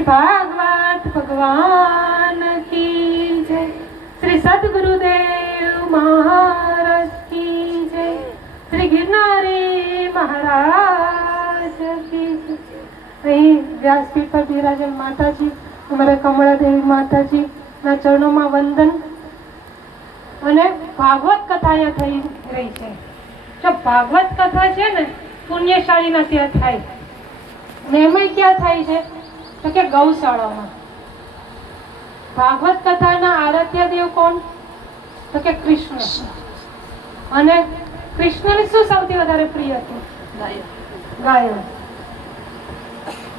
श्री भागवत भगवान की जय। श्री सद्गुरुदेव महाराज की जय। श्री गिरनारी महाराज की जय। અહીં વ્યાસપીઠ પર બિરાજન માતાજી, અમારા કમળાદેવી માતાજીના ચરણોમાં વંદન. અને ભાગવત કથા અહીંયા થઈ રહી છે. જો ભાગવત કથા છે ને પુણ્યશાળીના ત્યાં થાય, ને એમાં ક્યાં થાય છે તો કે ગૌશાળામાં. ભાગવત કથાના આરાધ્ય દેવ કોણ તો કે કૃષ્ણ. અને કૃષ્ણને શું સૌથી વધારે પ્રિય હતું? ગાયો.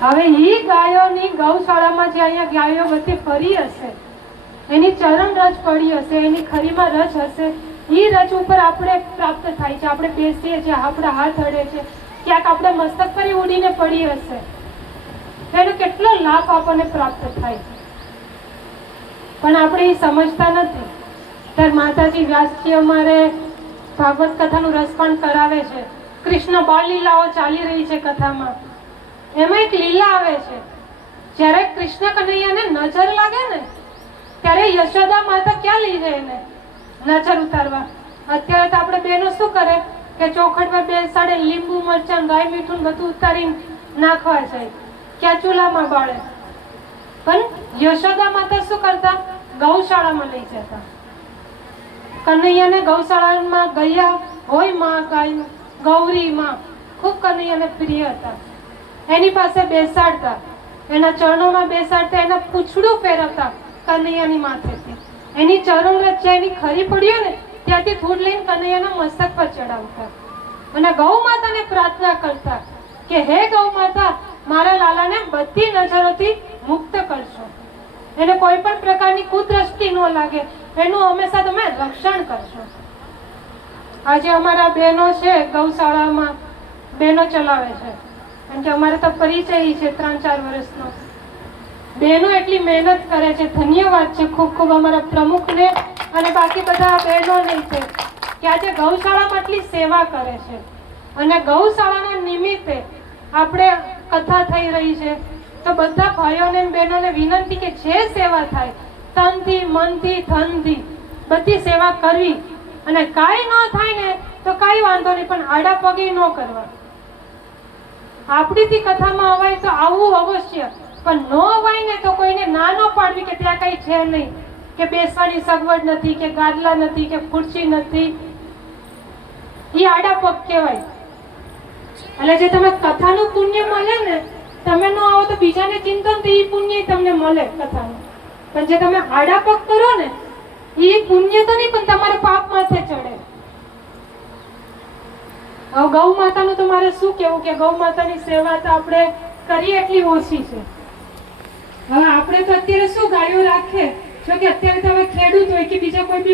હવે એ ગાયોની ગૌશાળામાં જે અહીંયા ગાયો બધી ફરી હશે, એની ચરણ રજ પડી હશે, એની ખરીમાં રજ હશે, એ રજ ઉપર આપણે પ્રાપ્ત થાય છે. આપણે બેસીએ છીએ, આપણા હાથ અડે છે, ક્યાંક આપણે મસ્તક પર ઉડીને પડી હશે, એનો કેટલો લાભ આપણને પ્રાપ્ત થાય છે. પણ આપણે એ સમજતા નથી. ત્યારે માતાજી વ્યાસજી અમારે ભાગવત કથાનું રસપાન કરાવે છે. કૃષ્ણ બાળ લીલાઓ ચાલી રહી છે કથામાં. એમાં એક લીલા આવે છે, જ્યારે કૃષ્ણ કનૈયાને નજર લાગે ને ત્યારે યશોદા માતા ક્યાં લઈ જાય એને નજર ઉતારવા? અત્યારે તો આપણે બહેનો શું કરે કે ચોખટમાં બેસાડે, લીંબુ મરચાં ગાય મીઠું બધું ઉતારીને નાખવા જાય, ક્યાં ચૂલામાં બાળે. પણ યશોદા માતા શું કરતા? ગૌશાળામાં લઈ જતા. કનૈયાને ગૌશાળામાં ગયા હોય માં ગાય ગૌરી માં ખૂબ કનૈયાને પ્રિય હતા. એની પાસે બેસાડતા, એના ચરણોમાં બેસાડતા, એના પૂંછડું ફેરવતા કનૈયાની માથેથી. એની ચરણ વચ્ચે એની ખરી પડ્યો ને ત્યાંથી થોડ લઈને કનૈયાના મસ્તક પર ચડાવતા અને ગૌ માતાને પ્રાર્થના કરતા કે હે ગૌ માતા, મારા લાલાને બધી નજરોથી મુક્ત કરશો, એને કોઈ પણ પ્રકારની કુદ્રષ્ટિ ન લાગે, એનું હંમેશા તમે રક્ષણ કરશો. આજે અમારા બહેનો છે ગૌશાળામાં, બહેનો ચલાવે છે, કારણ કે અમારે તો પરિચય છે 3-4 વર્ષનો. બહેનો એટલી મહેનત કરે છે, ધન્યવાદ છે ખૂબ ખૂબ અમારા પ્રમુખને અને બાકી બધા બહેનોને છે કે આજે ગૌશાળામાં આટલી સેવા કરે છે. અને ગૌશાળાના નિમિત્તે આપણે કથા થઈ રહી છે, તો બધા ભાઈઓને બહેનોને વિનંતી કે જે સેવા થાય તનથી, મનથી, ધનથી બધી સેવા કરવી. અને કાંઈ ન થાય ને તો કાંઈ વાંધો નહીં, પણ આડા પગે ન કરવા. આપણીથી કથામાં અવાય તો આવવું અવશ્ય, પણ ન અવાય ને તો કોઈને ના ન પાડવી કે ત્યાં કઈ છે નહીં, કે બેસવાની સગવડ નથી, કે ગાદલા નથી, કે ખુરશી નથી. એ આડા પગ કહેવાય. એટલે જે તમે કથાનું પુણ્ય મળે ને, તમે ન આવો તો બીજાને ચિંતન તો એ પુણ્ય તમને મળે કથાનું. પણ જે તમે આડા પગ કરો ને એ પુણ્ય તો નહીં, પણ તમારે પાપ માથે ચડે. હવે ગૌ માતાનું તો મારે શું કેવું કે ગૌ માતાની સેવા તો આપણે કરીએ એટલી ઓછી છે. હવે આપણે તો અત્યારે શું ગાયો રાખે, જો કે અત્યારે તો હવે ખેડૂત હોય કે બીજા કોઈ